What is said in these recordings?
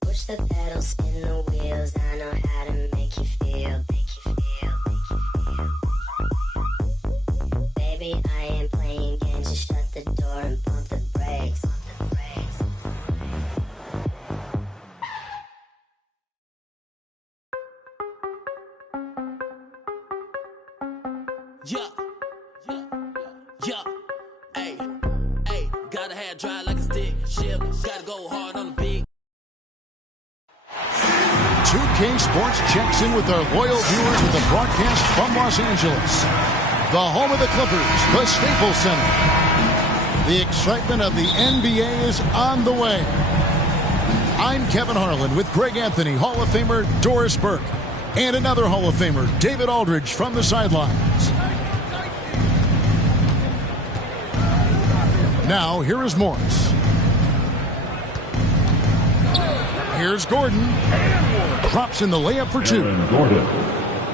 Push the pedal, spin the wheels. I know how to make you feel. Baby, I ain't playing games. Just shut the door and pump the brakes. Yeah, hey, gotta have drive like a stick shift, gotta go hard on the beat. 2K Sports checks in with our loyal viewers with a broadcast from Los Angeles, the home of the Clippers, the Staples Center. The excitement of the NBA is on the way. I'm Kevin Harlan with Greg Anthony, Hall of Famer Doris Burke, and another Hall of Famer, David Aldridge, from the sidelines. Now, here is Morris. Here's Gordon. Drops in the layup for two.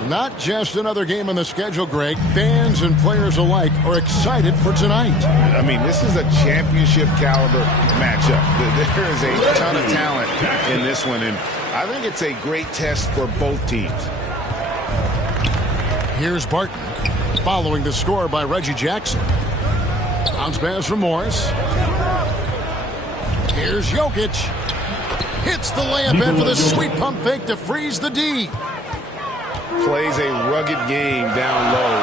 Not just another game on the schedule, Greg. Fans and players alike are excited for tonight. I mean, this is a championship caliber matchup. There is a ton of talent in this one, and I think it's a great test for both teams. Here's Barton, following the score by Reggie Jackson. Bounce pass from Morris. Here's Jokic. Hits the layup in for the sweet pump fake to freeze the D. Plays a rugged game down low.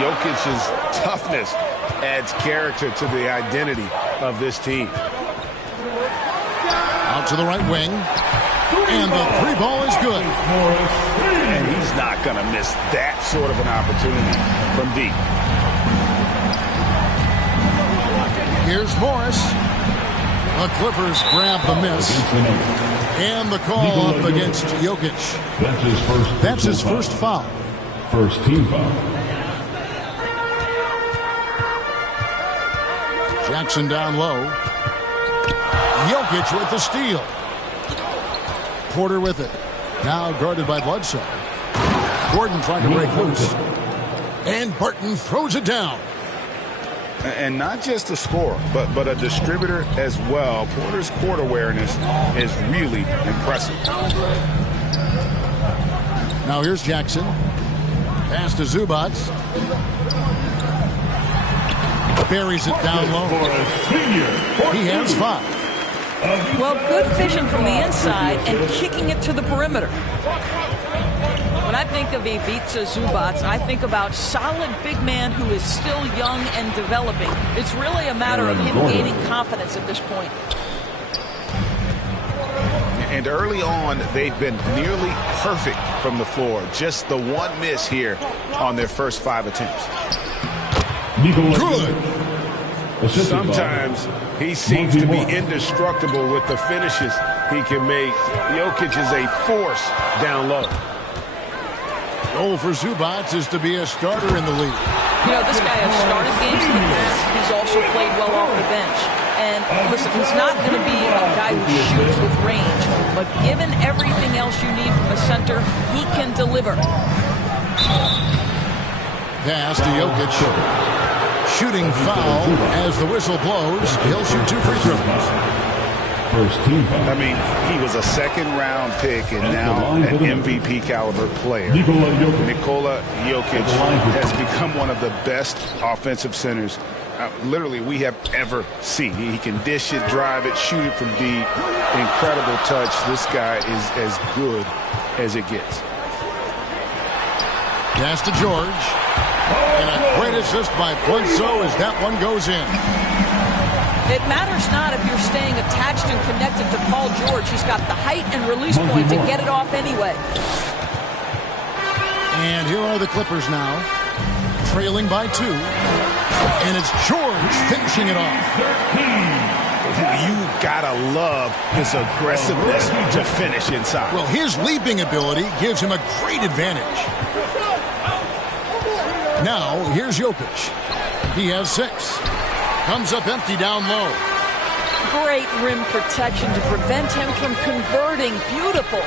Jokic's toughness adds character to the identity of this team. Out to the right wing. And the three ball is good. And he's not going to miss that sort of an opportunity from deep. Here's Morris. The Clippers grab the miss. And the call up against Jokic. That's his first foul. First team foul. Jackson down low. Jokic with the steal. Porter with it. Now guarded by Bledsoe. Gordon trying to break loose. And Barton throws it down. And not just a scorer, but a distributor as well. Porter's court awareness is really impressive. Now here's Jackson. Pass to Zubac. Buries it down low. He has 5. Well, good vision from the inside and kicking it to the perimeter. When I think of Ivica Zubac, I think about solid big man who is still young and developing. It's really a matter of him gaining confidence at this point. And early on, they've been nearly perfect from the floor. Just the one miss here on their first 5 attempts. Good. Sometimes he seems to be indestructible with the finishes he can make. Jokic is a force down low. Goal for Zubac is to be a starter in the league. You know, this guy has started games in the past. He's also played well off the bench. And listen, he's not going to be a guy who shoots with range. But given everything else you need from a center, he can deliver. Pass to Jokic. Shooting foul as the whistle blows. He'll shoot 2 free throws. First team foul. I mean, he was a second-round pick and now an MVP caliber player. Nikola Jokic has become one of the best offensive centers literally we have ever seen. He can dish it, drive it, shoot it from deep. Incredible touch. This guy is as good as it gets. Pass to George. And a great assist by Bledsoe as that one goes in. It matters not if you're staying attached and connected to Paul George. He's got the height and release point to get it off anyway. And here are the Clippers now, trailing by 2. And it's George finishing it off. You gotta love his aggressiveness to finish inside. Well, his leaping ability gives him a great advantage. Now, here's Jokic. He has 6. Comes up empty down low. Great rim protection to prevent him from converting. Beautiful.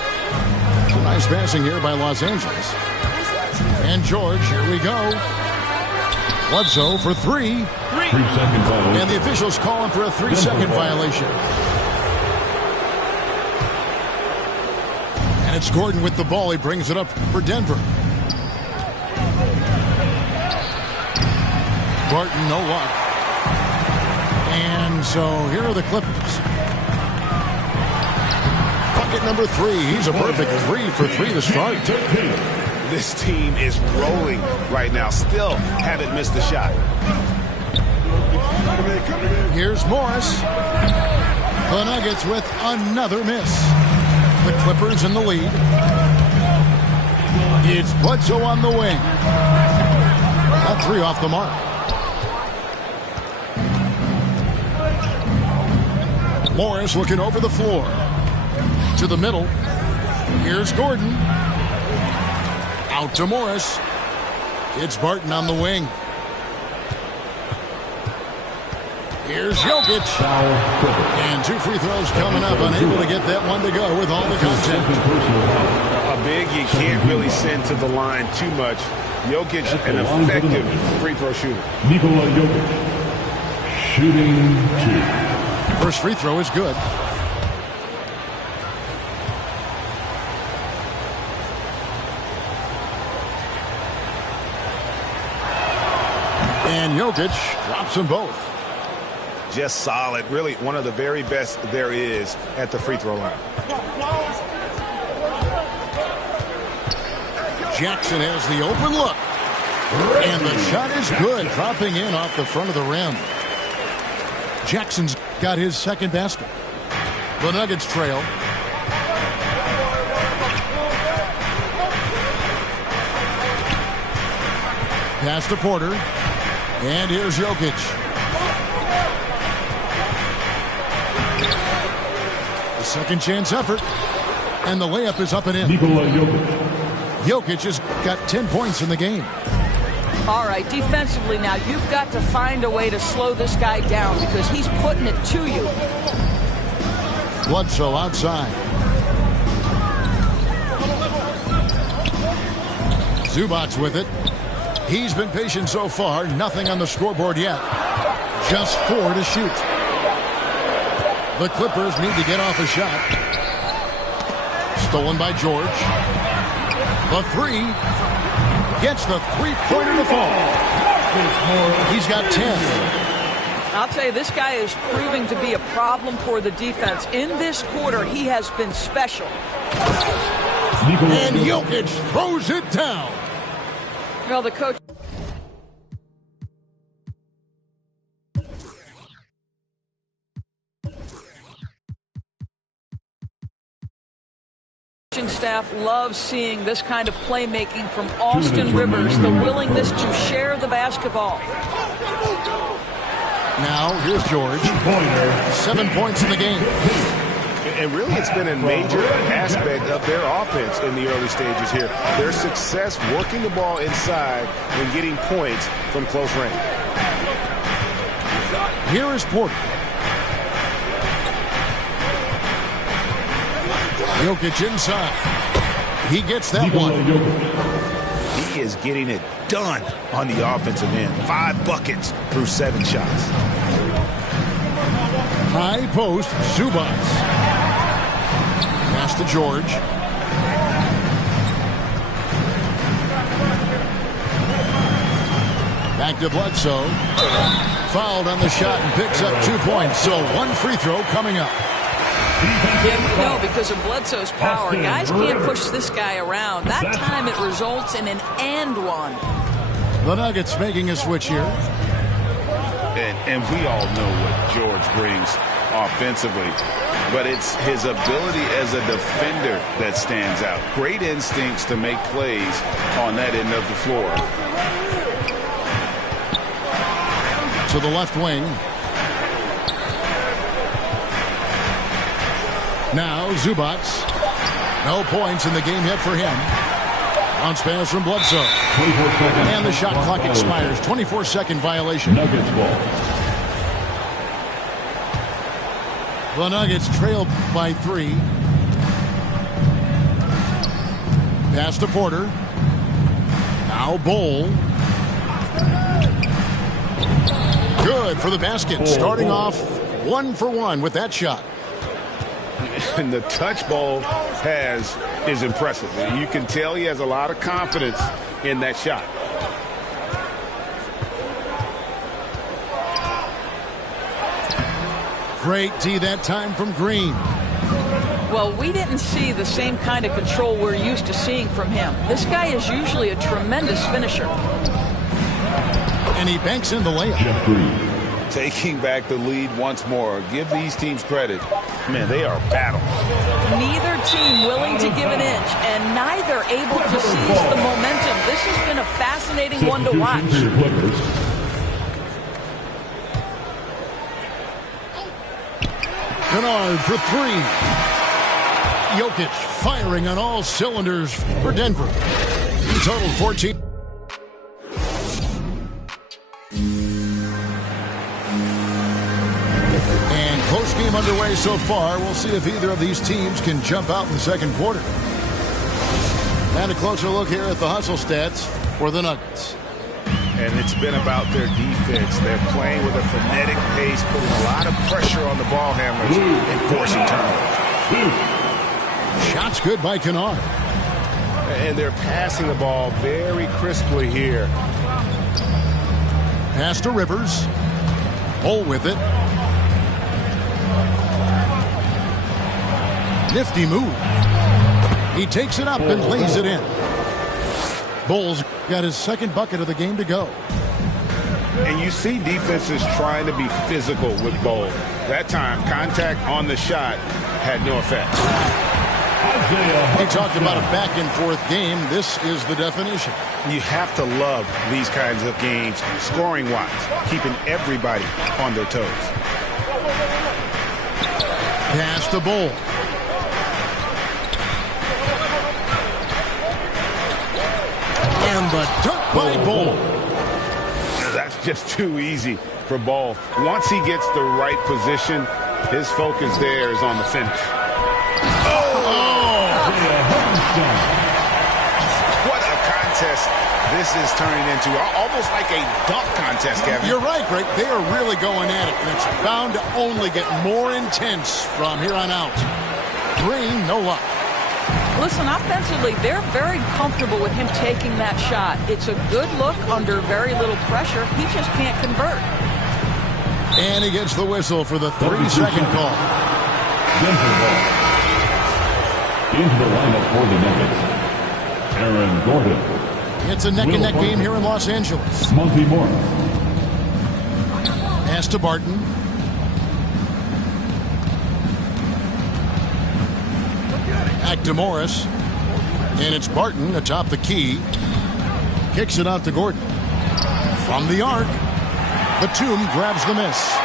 Nice passing here by Los Angeles. And George, here we go. Bledsoe for 3. 3-second violation. And the officials call him for a 3-second violation. And it's Gordon with the ball. He brings it up for Denver. Barton, no luck. And so here are the Clippers. Bucket number 3. He's a perfect 3 for 3 to start. This team is rolling right now. Still haven't missed a shot. Here's Morris. The Nuggets with another miss. The Clippers in the lead. It's Bledsoe on the wing. That 3 off the mark. Morris looking over the floor. To the middle. Here's Gordon. Out to Morris. It's Barton on the wing. Here's Jokic. And 2 free throws coming up. Unable to get that one to go with all the contact. A big you can't really send to the line too much. Jokic, an effective free throw shooter. Nikola Jokic. Shooting 2. First free throw is good. And Jokic drops them both. Just solid. Really one of the very best there is at the free throw line. Jackson has the open look. And the shot is good. Dropping in off the front of the rim. Jackson's got his second basket. The Nuggets trail. Pass to Porter. And here's Jokic. The second chance effort. And the layup is up and in. Nikola Jokic. Jokic has got 10 points in the game. All right, defensively now, you've got to find a way to slow this guy down because he's putting it to you. Bledsoe outside. Zubac with it. He's been patient so far. Nothing on the scoreboard yet. Just 4 to shoot. The Clippers need to get off a shot. Stolen by George. The 3. Gets the 3-pointer to fall. He's got 10. I'll tell you, this guy is proving to be a problem for the defense. In this quarter, he has been special. And Jokic throws it down. Well, the coach... staff loves seeing this kind of playmaking from Austin Rivers, the willingness to share the basketball. Now, here's George. 7 points in the game. And really, it's been a major aspect of their offense in the early stages here. Their success working the ball inside and getting points from close range. Here is Porter. Jokic inside. He gets that one. He is getting it done on the offensive end. 5 buckets through 7 shots. High post, Zubac. Pass to George. Back to Bledsoe. Fouled on the shot and picks up 2 points. So 1 free throw coming up. Yeah, we know because of Bledsoe's power. Guys can't push this guy around. That time it results in an and one. The Nuggets making a switch here. And we all know what George brings offensively. But it's his ability as a defender that stands out. Great instincts to make plays on that end of the floor. To the left wing. Now Zubac. No points in the game yet for him. Bounce pass from Bledsoe. And the shot clock expires. 24-second violation. Nuggets ball. The Nuggets trail by 3. Pass to Porter. Now Bol. Good for the basket. Starting off 1 for 1 with that shot. And the touch ball is impressive. You can tell he has a lot of confidence in that shot. Great D that time from Green. Well, we didn't see the same kind of control we're used to seeing from him. This guy is usually a tremendous finisher. And he banks in the layup. Jeff Green. Taking back the lead once more. Give these teams credit. Man, they are battling. Neither team willing to give an inch, and neither able to seize the momentum. This has been a fascinating one to watch. Kennard for 3. Jokic firing on all cylinders for Denver. He totaled 14. And close game underway so far. We'll see if either of these teams can jump out in the second quarter. And a closer look here at the hustle stats for the Nuggets. And it's been about their defense. They're playing with a frenetic pace, putting a lot of pressure on the ball handlers and forcing turnovers. Shots good by Kennard. And they're passing the ball very crisply here. Pass to Rivers. Bull with it. Nifty move. He takes it up and lays it in. Bull's got his second bucket of the game to go. And you see defenses trying to be physical with Bull. That time, contact on the shot had no effect. He talked about a back-and-forth game. This is the definition. You have to love these kinds of games, scoring-wise, keeping everybody on their toes. Pass to Bull. And the dunk by Bull. That's just too easy for Bull. Once he gets the right position, his focus there is on the finish. What a contest this is turning into. Almost like a dunk contest, Kevin. You're right, Greg. They are really going at it, and it's bound to only get more intense from here on out. Green, no luck. Listen, offensively, they're very comfortable with him taking that shot. It's a good look under very little pressure. He just can't convert. And he gets the whistle for the 3-second call. Denver ball. Into the lineup for the Nuggets, Aaron Gordon. It's a neck-and-neck game here in Los Angeles. Monty Morris. Pass to Barton. Back to Morris. And it's Barton atop the key. Kicks it out to Gordon. From the arc. Batum grabs the miss.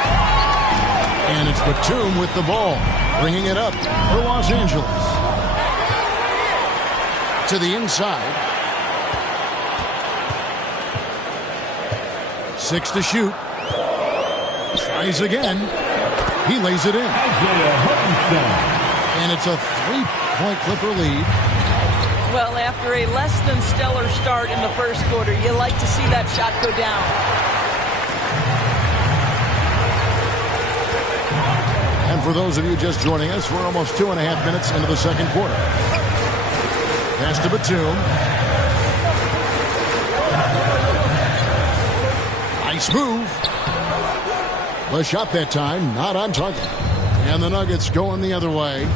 And it's Batum with the ball, bringing it up for Los Angeles. To the inside. 6 to shoot. Tries again. He lays it in. And it's a 3-point Clipper lead. Well, after a less than stellar start in the first quarter, you like to see that shot go down. And for those of you just joining us, we're almost 2.5 minutes into the second quarter. Pass to Batum. Nice move. The shot that time, not on target. And the Nuggets going the other way.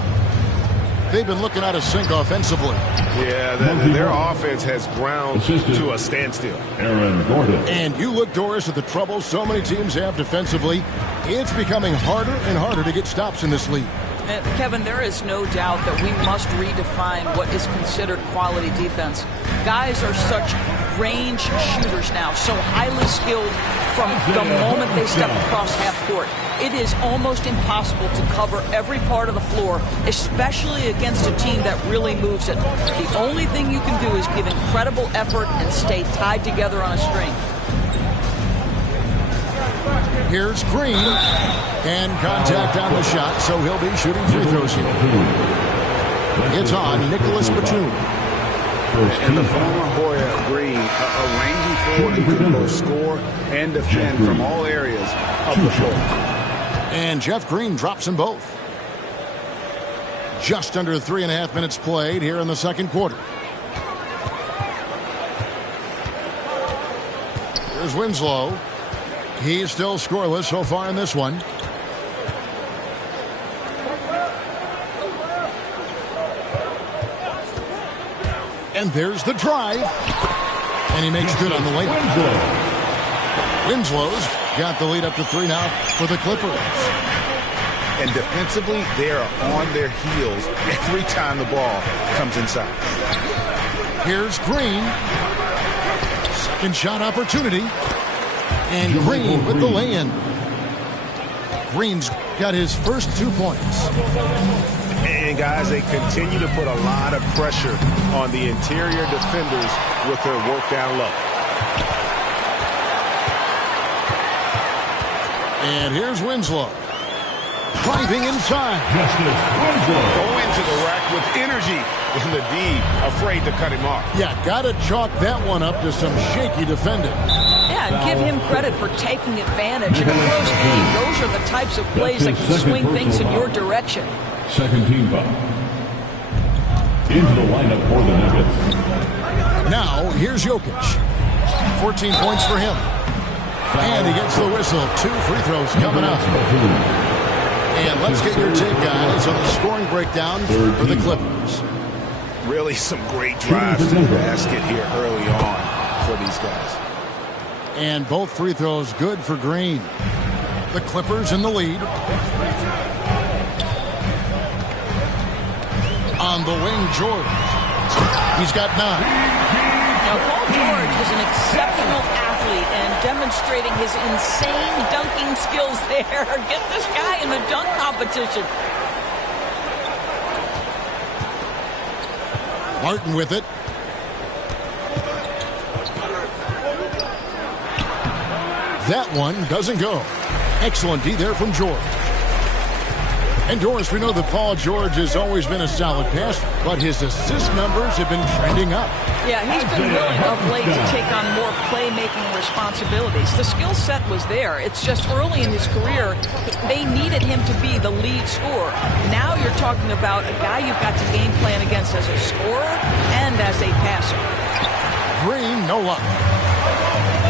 They've been looking out of sync offensively. Yeah, their offense has ground to a standstill. Aaron Gordon. And you look, Doris, at the trouble so many teams have defensively. It's becoming harder and harder to get stops in this league. Kevin, there is no doubt that we must redefine what is considered quality defense. Guys are such range shooters now, so highly skilled from the moment they step across half court. It is almost impossible to cover every part of the floor, especially against a team that really moves it. The only thing you can do is give incredible effort and stay tied together on a string. Here's Green, and contact on the shot, so he'll be shooting free throws here. It's on Nicholas Batum. And the former Hoya Green, a rangy forward who can both score and defend from all areas of the floor. And Jeff Green drops them both. Just under 3.5 minutes played here in the second quarter. Here's Winslow. He's still scoreless so far in this one. And there's the drive. And he makes good on the layup. Winslow's got the lead up to 3 now for the Clippers. And defensively, they are on their heels every time the ball comes inside. Here's Green. Second shot opportunity. And Green with the lay-in. Green's got his first 2 points. And guys, they continue to put a lot of pressure on the interior defenders with their work down low. And here's Winslow. Driving inside. Go into the rack with energy. And the D afraid to cut him off. Yeah, got to chalk that one up to some shaky defending. Yeah, and give him credit for taking advantage. In a close game, those are the types of plays that can swing things in your direction. Second team foul. Into the lineup for the Nuggets. Now, here's Jokic. 14 points for him. And he gets the whistle. 2 free throws coming up. And let's get your take, guys, on the scoring breakdown for the Clippers. Really some great drives to the basket here early on for these guys. And both free throws good for Green. The Clippers in the lead. On the wing, George. He's got 9. Now, Paul George is an exceptional athlete and demonstrating his insane dunking skills there. Get this guy in the dunk competition. Martin with it. That one doesn't go. Excellent D there from George. And Doris, we know that Paul George has always been a solid passer, but his assist numbers have been trending up. Yeah, he's been willing of late to take on more playmaking responsibilities. The skill set was there. It's just early in his career, they needed him to be the lead scorer. Now you're talking about a guy you've got to game plan against as a scorer and as a passer. Green, no luck.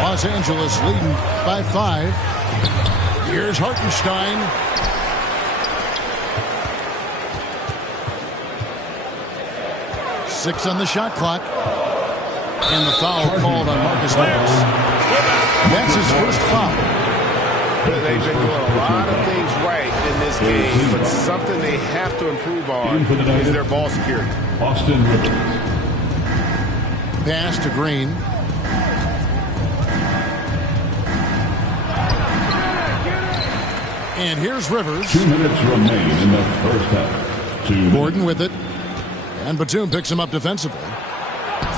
Los Angeles leading by 5. Here's Hartenstein. Six on the shot clock. And the foul called on Marcus Morris. That's his first foul. They've been doing a lot of things right in this game, but something they have to improve on is their ball security. Austin Rivers. Pass to Green. And here's Rivers. 2 minutes remain in the first half. Gordon with it. And Batum picks him up defensively.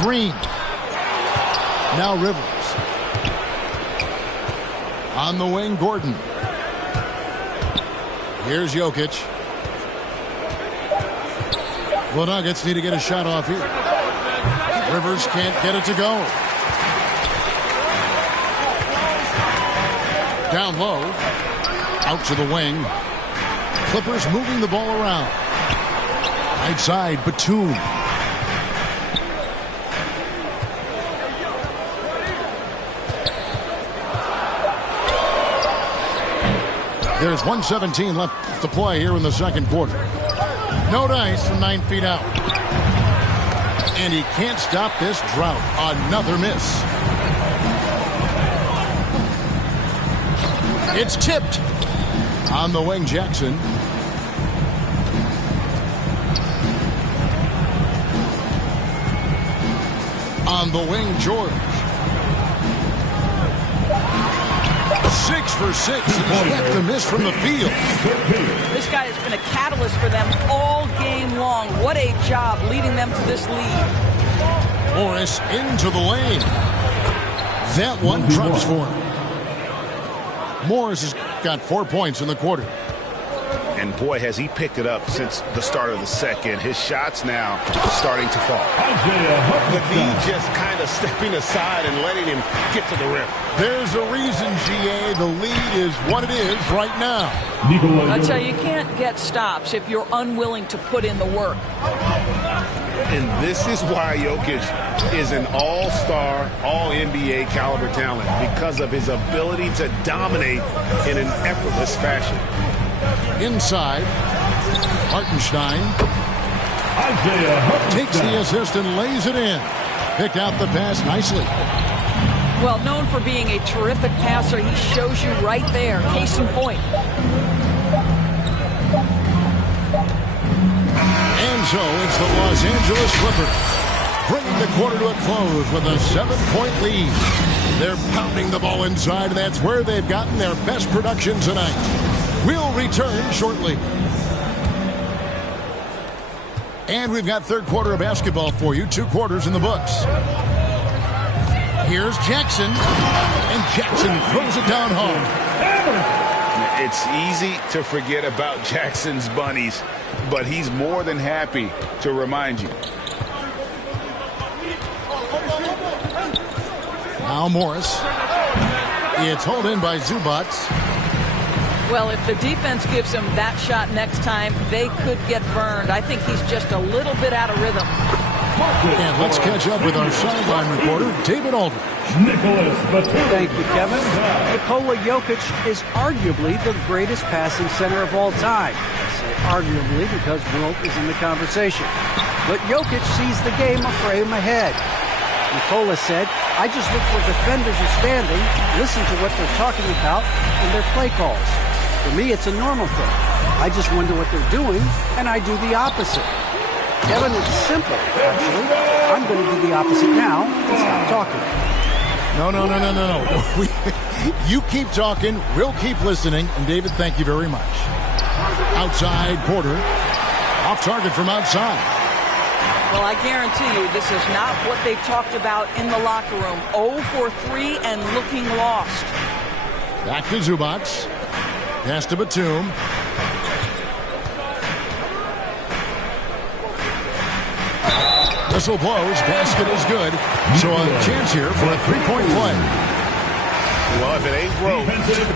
Green. Now Rivers. On the wing, Gordon. Here's Jokic. The Nuggets need to get a shot off here. Rivers can't get it to go. Down low. Out to the wing. Clippers moving the ball around. Right side, Batum. There's 1:17 left to play here in the second quarter. No dice from 9 feet out. And he can't stop this drought. Another miss. It's tipped. On the wing, Jackson. On the wing, George. 6 for 6. He's left a miss from the field. This guy has been a catalyst for them all game long. What a job leading them to this lead. Morris into the lane. That one drops for him. Morris has got 4 points in the quarter. And boy, has he picked it up since the start of the second. His shots now starting to fall. The lead just kind of stepping aside and letting him get to the rim. There's a reason, GA, the lead is what it is right now. I tell you, you can't get stops if you're unwilling to put in the work. And this is why Jokic is an all-star, all-NBA caliber talent, because of his ability to dominate in an effortless fashion. Inside, Hartenstein takes the assist and lays it in. Picked out the pass nicely. Well, known for being a terrific passer, he shows you right there. Case in point. And so it's the Los Angeles Clippers bringing the quarter to a close with a 7-point lead. They're pounding the ball inside, and that's where they've gotten their best production tonight. We'll return shortly. And we've got third quarter of basketball for you. 2 quarters in the books. Here's Jackson. And Jackson throws it down hard. It's easy to forget about Jackson's bunnies, but he's more than happy to remind you. Now Morris. It's hauled in by Zubac. Well, if the defense gives him that shot next time, they could get burned. I think he's just a little bit out of rhythm. And let's catch up with our sideline reporter, David Aldridge. Thank you, Kevin. Nikola Jokic is arguably the greatest passing center of all time. I say arguably because Wilt is in the conversation. But Jokic sees the game a frame ahead. Nikola said, I just look where defenders are standing, listen to what they're talking about, and their play calls. For me, it's a normal thing. I just wonder what they're doing, and I do the opposite. Kevin, it's simple, actually. I'm going to do the opposite now and stop talking. No. You keep talking, we'll keep listening, and David, thank you very much. Outside, Porter. Off target from outside. Well, I guarantee you this is not what they talked about in the locker room. 0 for 3 and looking lost. Back to Zubac. Pass to Batum. Whistle blows. Basket is good. So a chance here for a 3-point play. Well, if it ain't broke,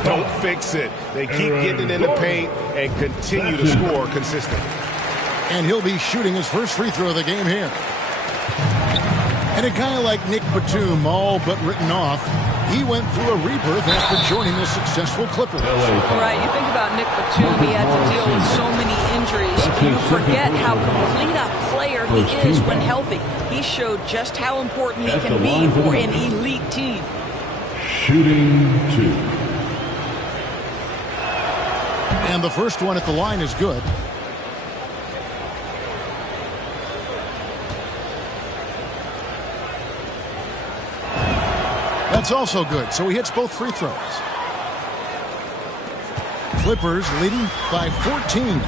don't fix it. They keep getting it in the paint and continue to score consistently. And he'll be shooting his first free throw of the game here. And a guy like Nick Batum, all but written off, he went through a rebirth after joining the successful Clippers. Right, you think about Nick Batum, he had to deal with so many injuries. You forget how complete a player he is when healthy. He showed just how important he can be for an elite team. Shooting 2. And the first one at the line is good. That's also good, so he hits both free throws. Clippers leading by 14.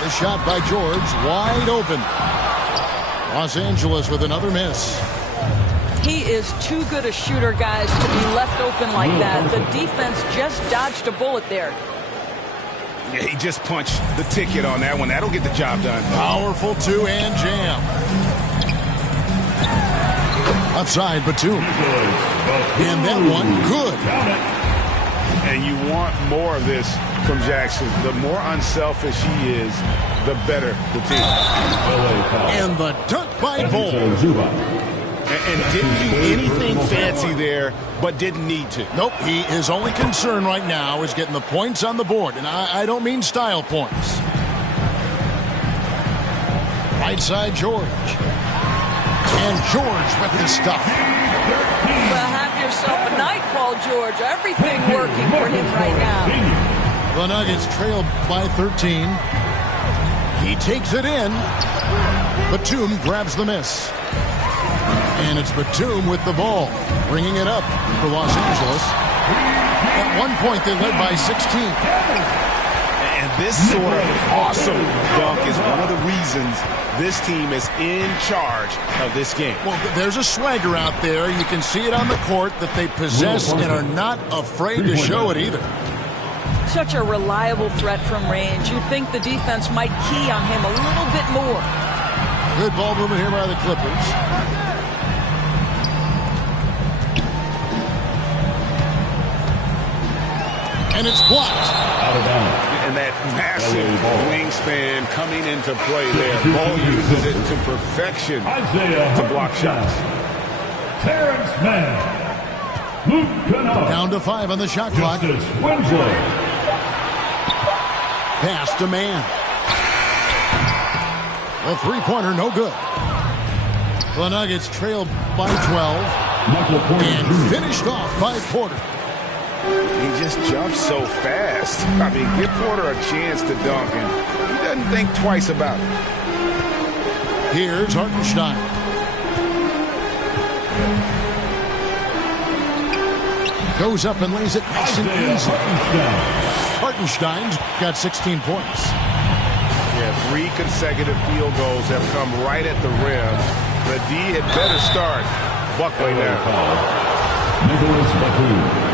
The shot by George, wide open. Los Angeles with another miss. He is too good a shooter, guys, to be left open like that. The defense just dodged a bullet there. Yeah, he just punched the ticket on that one. That'll get the job done. Powerful two-hand jam. Outside Batum. And that one, good. And you want more of this from Jackson. The more unselfish he is, the better the team. And the dunk by Bull. And didn't do anything fancy there, but didn't need to. Nope, his only concern right now is getting the points on the board. And I don't mean style points. Right side, George. And George with the stuff. Well, have yourself a night, Paul George. Everything working for him right now. The Nuggets trail by 13. He takes it in. Batum grabs the miss. And it's Batum with the ball, bringing it up for Los Angeles. At one point, they led by 16. And this sort of awesome dunk is one of the reasons this team is in charge of this game. Well, there's a swagger out there. You can see it on the court that they possess and are not afraid to show it either. Such a reliable threat from range. You'd think the defense might key on him a little bit more. Good ball movement here by the Clippers. And it's blocked. Out of bounds. And that massive wingspan coming into play there. Ball uses it to perfection to block shots. Terrence Mann. Luke Kennard. Down to 5 on the shot clock. Justice Winslow. Pass to Mann. The three-pointer, no good. The Nuggets trailed by 12 Michael Porter and Jr. finished off by Porter. He just jumps so fast. I mean, give Porter a chance to dunk, and he doesn't think twice about it. Here's Hartenstein. Goes up and lays it nice and easy. Hartenstein's got 16 points. Yeah, 3 consecutive field goals have come right at the rim. The D had better start. Buckley now. Nicholas Batum.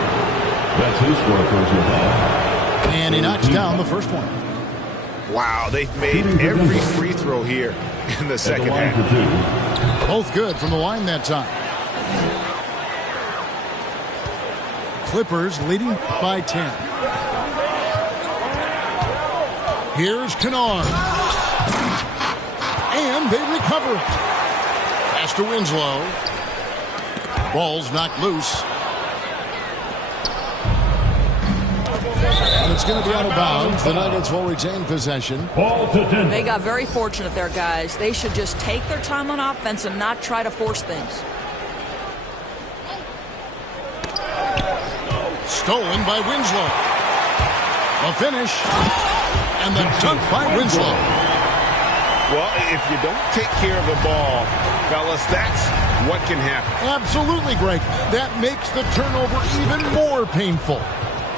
That's his fourth personal foul. And he knocks down the first one. Wow, they've made every free throw here in the second half. Both good from the line that time. Clippers leading by 10. Here's Kennard. And they recover it. Pass to Winslow. Ball's knocked loose. And it's going to be out of bounds. The Nuggets will retain possession. They got very fortunate there, guys. They should just take their time on offense and not try to force things. Stolen by Winslow. A finish. And the dunk by Winslow. Well, if you don't take care of the ball, fellas, that's what can happen. Absolutely, Greg. That makes the turnover even more painful.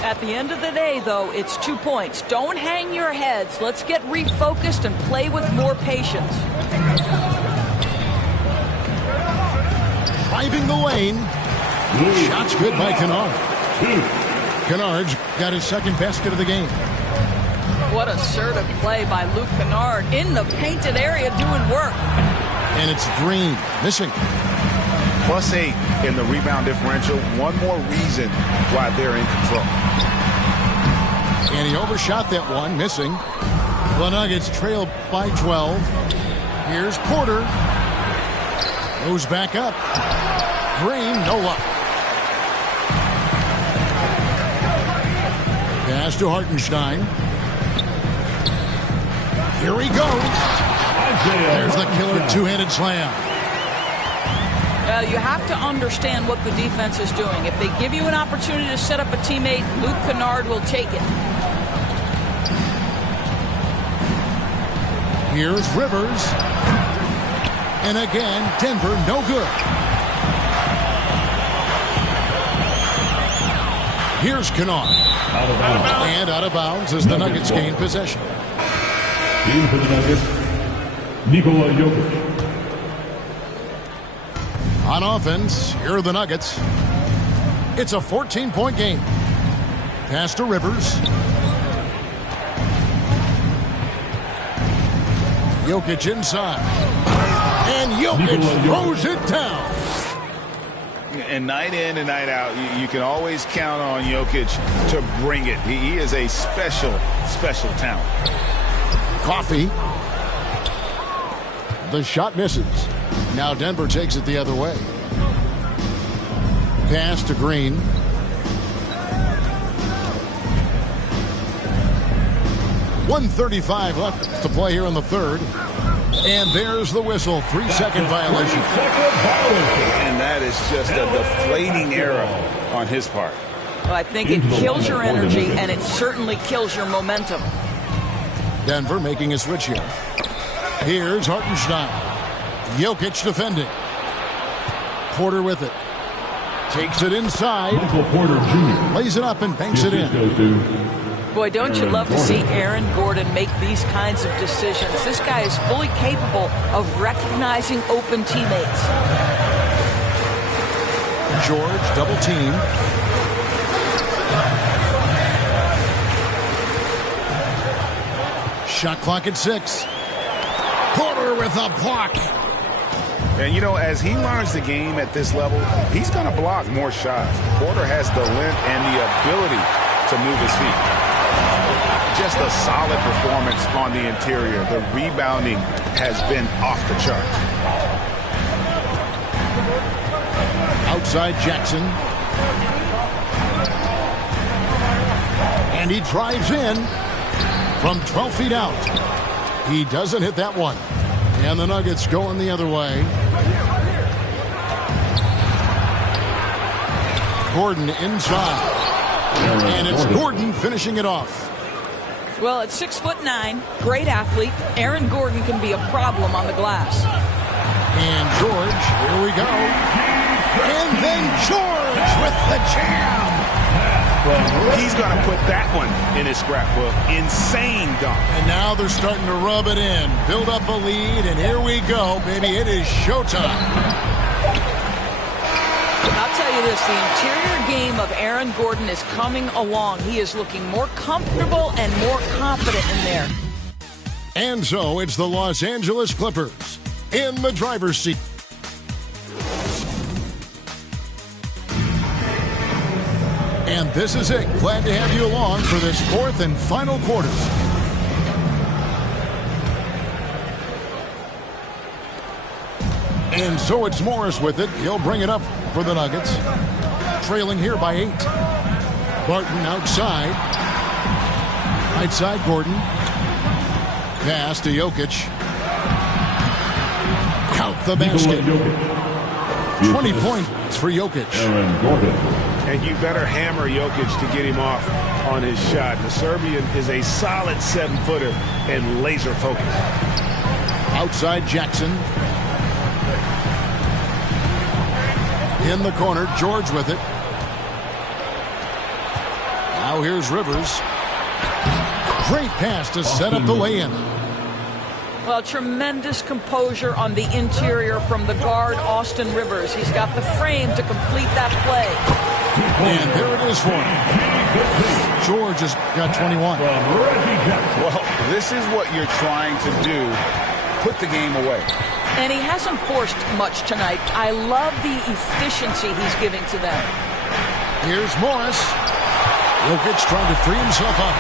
At the end of the day, though, it's 2 points. Don't hang your heads. Let's get refocused and play with more patience. Driving the lane. Shot's good by Kennard. Kennard's got his second basket of the game. What assertive play by Luke Kennard in the painted area doing work. And it's Green missing. +8 in the rebound differential. One more reason why they're in control. And he overshot that one, missing. The Nuggets trail by 12. Here's Porter. Goes back up. Green, no luck. Pass to Hartenstein. Here he goes. There's the killer two-handed slam. You have to understand what the defense is doing. If they give you an opportunity to set up a teammate, Luke Kennard will take it. Here's Rivers. And again, Denver, no good. Here's Kennard. Out of bounds. And out of bounds as the Nuggets gain possession. In for the Nuggets, Nikola Jokic. On offense, here are the Nuggets. It's a 14-point game. Pass to Rivers. Jokic inside. And Jokic throws it down. And night in and night out, you can always count on Jokic to bring it. He is a special, special talent. Coffee. The shot misses. Now Denver takes it the other way. Pass to Green. .135 left to play here in the third. And there's the whistle. 3-second violation. And that is just a deflating error on his part. Well, I think it kills your energy, and it certainly kills your momentum. Denver making a switch here. Here's Hartenstein. Jokic defending. Porter with it. Takes it inside. Michael Porter Jr. Lays it up and banks it in. Boy, don't you love to see Aaron Gordon make these kinds of decisions. This guy is fully capable of recognizing open teammates. George double team. Shot clock at 6. Porter with a block. And, you know, as he learns the game at this level, he's going to block more shots. Porter has the length and the ability to move his feet. Just a solid performance on the interior. The rebounding has been off the charts. Outside Jackson. And he drives in from 12 feet out. He doesn't hit that one. And the Nuggets going the other way. Gordon inside. And it's Gordon finishing it off. Well, at 6'9", great athlete, Aaron Gordon can be a problem on the glass. And George, here we go. And then George with the jam. He's going to put that one in his scrapbook. Insane dunk. And now they're starting to rub it in. Build up a lead, and here we go, baby. It is showtime. I'll tell you this, the interior game of Aaron Gordon is coming along. He is looking more comfortable and more confident in there. And so it's the Los Angeles Clippers in the driver's seat. And this is it. Glad to have you along for this fourth and final quarter. And so it's Morris with it. He'll bring it up for the Nuggets. Trailing here by 8. Barton outside. Right side, Gordon. Pass to Jokic. Count the basket. 20 points for Jokic. Aaron Gordon. And you better hammer Jokic to get him off on his shot. The Serbian is a solid 7-footer and laser focused. Outside Jackson. In the corner, George with it. Now here's Rivers. Great pass to set up the lay-in. Well, tremendous composure on the interior from the guard, Austin Rivers. He's got the frame to complete that play. And there it is for him. George has got 21. Well, this is what you're trying to do. Put the game away. And he hasn't forced much tonight. I love the efficiency he's giving to them. Here's Morris. Jokic trying to free himself up.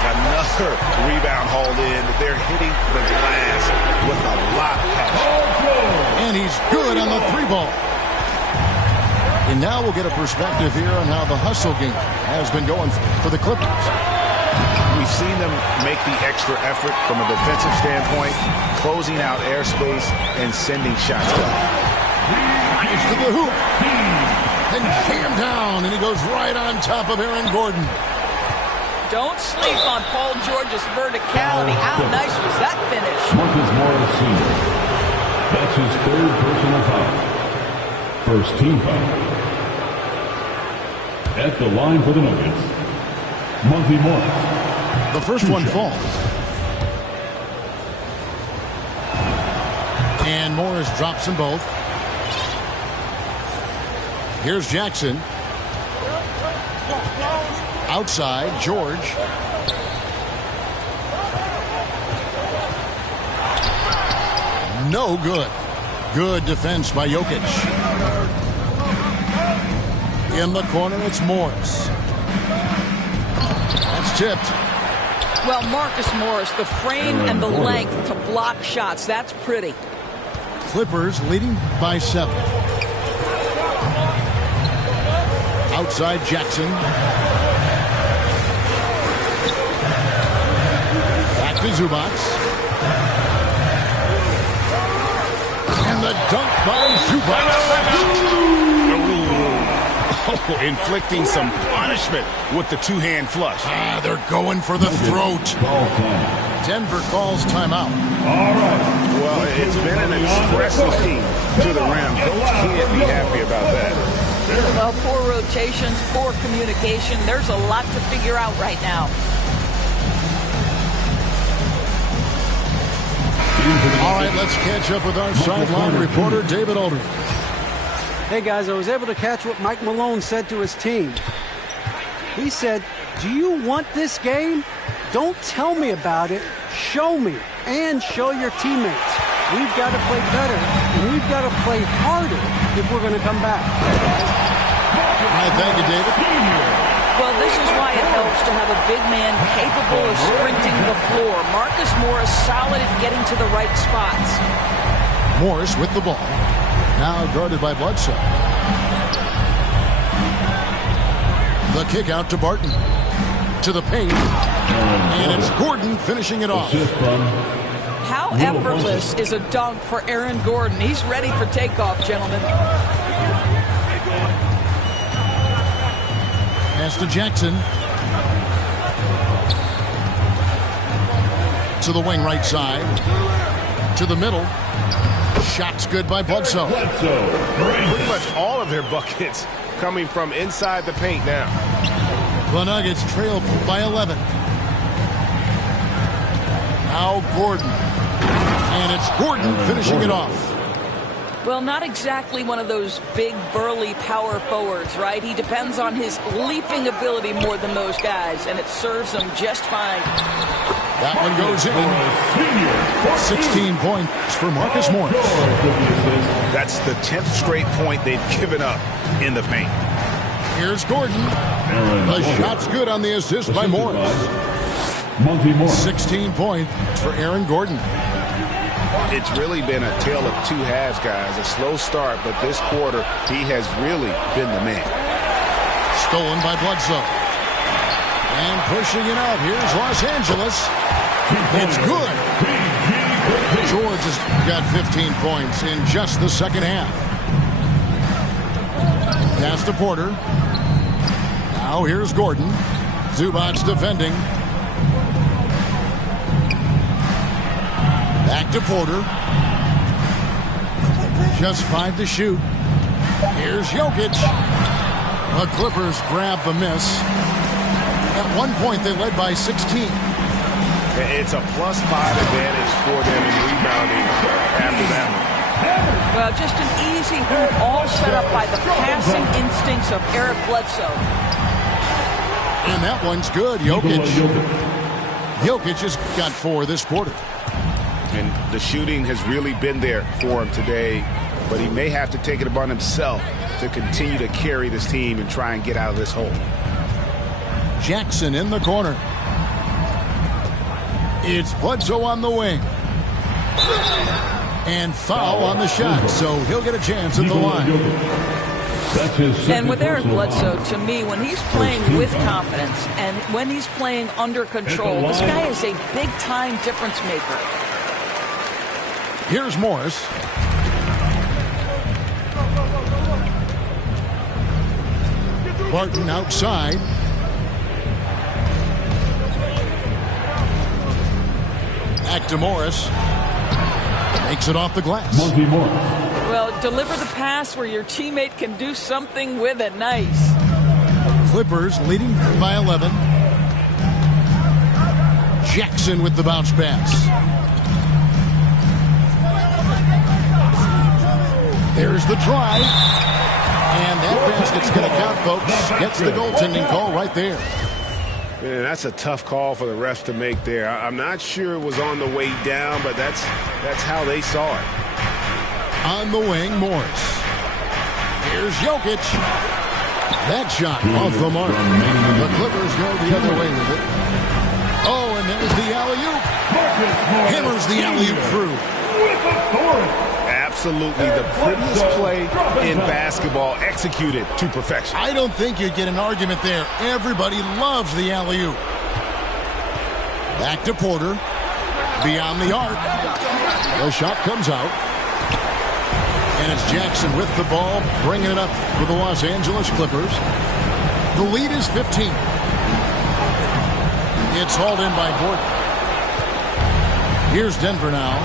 Another rebound hauled in. They're hitting the glass with a lot of passion. And he's good on the 3-ball. And now we'll get a perspective here on how the hustle game has been going for the Clippers. We've seen them make the extra effort from a defensive standpoint, closing out airspace and sending shots down. Nice to the hoop. And jammed down, and he goes right on top of Aaron Gordon. Don't sleep on Paul George's verticality. How nice was that finish? Marcus Morris Sr. That's his third personal foul. First team foul. At the line for the Nuggets, Monty Morris. The first one falls. And Morris drops them both. Here's Jackson. Outside, George. No good. Good defense by Jokic. In the corner, it's Morris. That's tipped. Well, Marcus Morris, the frame and the length to block shots. That's pretty. Clippers leading by 7. Outside Jackson. Back to Zubac. And the dunk by Zubac. Oh, inflicting some punishment with the two-hand flush. They're going for the throat. Denver calls timeout. All right. Well, it's been an expressive team to the rim. Coach can't be happy about that. Well, poor rotations, poor communication. There's a lot to figure out right now. All right, let's catch up with our sideline reporter, David Aldridge. Hey, guys, I was able to catch what Mike Malone said to his team. He said, "Do you want this game? Don't tell me about it. Show me and show your teammates. We've got to play better, and we've got to play harder if we're going to come back. All right, thank you, David. Well, this is why it helps to have a big man capable of sprinting the floor. Marcus Morris solid at getting to the right spots. Morris with the ball. Now guarded by Bledsoe. The kick out to Barton. To the paint. And it's Gordon finishing it off. How effortless is a dunk for Aaron Gordon? He's ready for takeoff, gentlemen. Pass to Jackson. To the wing right side. To the middle. Shot's good by Bledsoe. Pretty much all of their buckets coming from inside the paint now. The Nuggets trail by 11. Now Gordon. And it's Gordon finishing it off. Well, not exactly one of those big, burly power forwards, right? He depends on his leaping ability more than those guys, and it serves him just fine. That one goes in. 16 points for Marcus Morris. That's the 10th straight point they've given up in the paint. Here's Gordon. The shot's good on the assist by Morris. 16 points for Aaron Gordon. It's really been a tale of two halves, guys. A slow start, but this quarter, he has really been the man. Stolen by Bledsoe. And pushing it out. Here's Los Angeles. It's good. George has got 15 points in just the second half. Pass to Porter. Now here's Gordon. Zubac defending. Back to Porter. Just 5 to shoot. Here's Jokic. The Clippers grab the miss. At one point, they led by 16. It's a +5 advantage for them in rebounding after that one. Well, just an easy hoop, all set up by the passing instincts of Eric Bledsoe. And that one's good. Jokic has got 4 this quarter. And the shooting has really been there for him today, but he may have to take it upon himself to continue to carry this team and try and get out of this hole. Jackson in the corner. It's Bledsoe on the wing. And foul on the shot, so he'll get a chance at the line. And with Eric Bledsoe, to me, when he's playing with confidence and when he's playing under control, this guy is a big-time difference maker. Here's Morris. Barton outside. Back to Morris. Makes it off the glass. Well, deliver the pass where your teammate can do something with it. Nice. Clippers leading by 11. Jackson with the bounce pass. There's the try. And that basket's going to count, folks. Gets the goaltending call right there. Man, that's a tough call for the refs to make there. I'm not sure it was on the way down, but that's how they saw it. On the wing, Morris. Here's Jokic. That shot off the mark. The Clippers go the other way with it. Oh, and there's the alley-oop. Hammers the alley-oop through. Absolutely the prettiest play in basketball, executed to perfection. I don't think you'd get an argument there. Everybody loves the alley-oop. Back to Porter. Beyond the arc. The shot comes out. And it's Jackson with the ball, bringing it up for the Los Angeles Clippers. The lead is 15. It's hauled in by Gordon. Here's Denver now.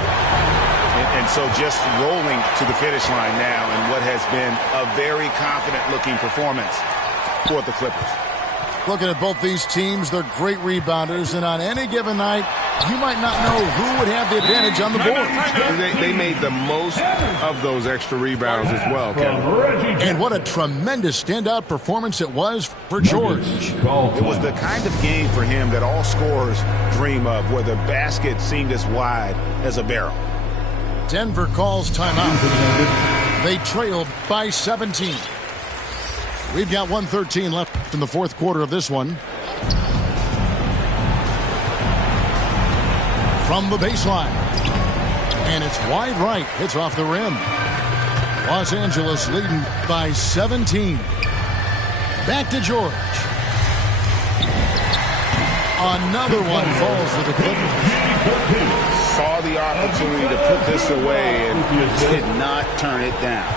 And so just rolling to the finish line now in what has been a very confident-looking performance for the Clippers. Looking at both these teams, they're great rebounders, and on any given night, you might not know who would have the advantage on the board. They made the most of those extra rebounds as well, Kevin. And what a tremendous standout performance it was for George. It was the kind of game for him that all scorers dream of, where the basket seemed as wide as a barrel. Denver calls timeout. They trailed by 17. We've got 1:13 left in the fourth quarter of this one. From the baseline. And it's wide right. It's off the rim. Los Angeles leading by 17. Back to George. Another one falls to the Clippers. Saw the opportunity to put this away and did not turn it down.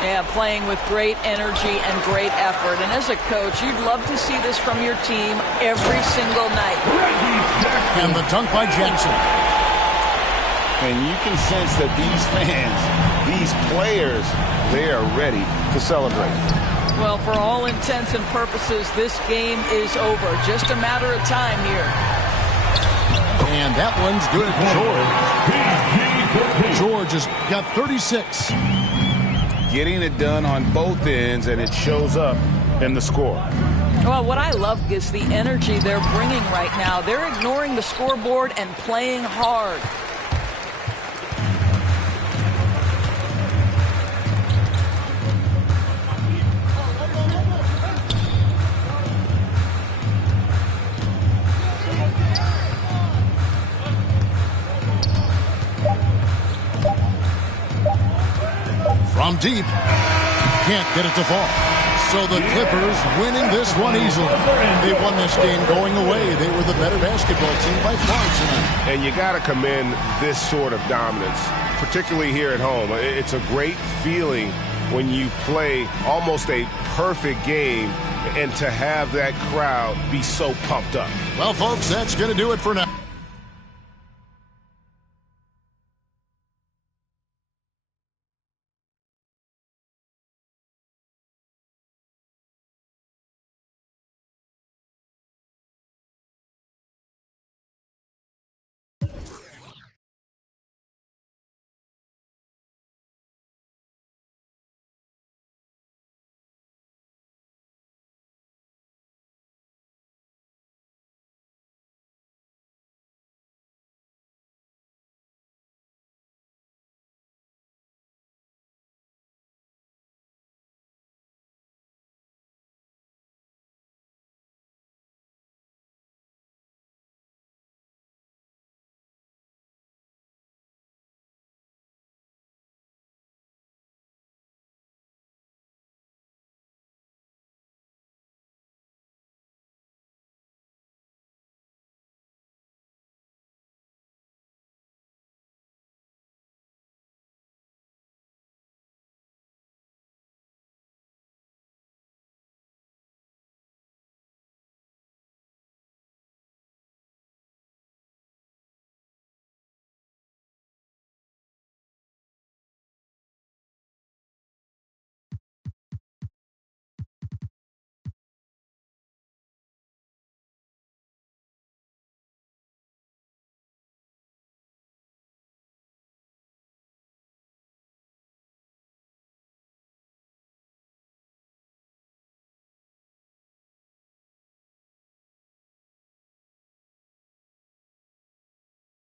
Yeah, playing with great energy and great effort. And as a coach, you'd love to see this from your team every single night. And the dunk by Jackson. And you can sense that these fans, these players, they are ready to celebrate. Well, for all intents and purposes, this game is over. Just a matter of time here. And that one's good. George has got 36. Getting it done on both ends, and it shows up in the score. Well, what I love is the energy they're bringing right now. They're ignoring the scoreboard and playing hard. From deep, can't get it to fall. So the Clippers winning this one easily. They won this game going away. They were the better basketball team by far tonight. And you got to commend this sort of dominance, particularly here at home. It's a great feeling when you play almost a perfect game and to have that crowd be so pumped up. Well, folks, that's going to do it for now.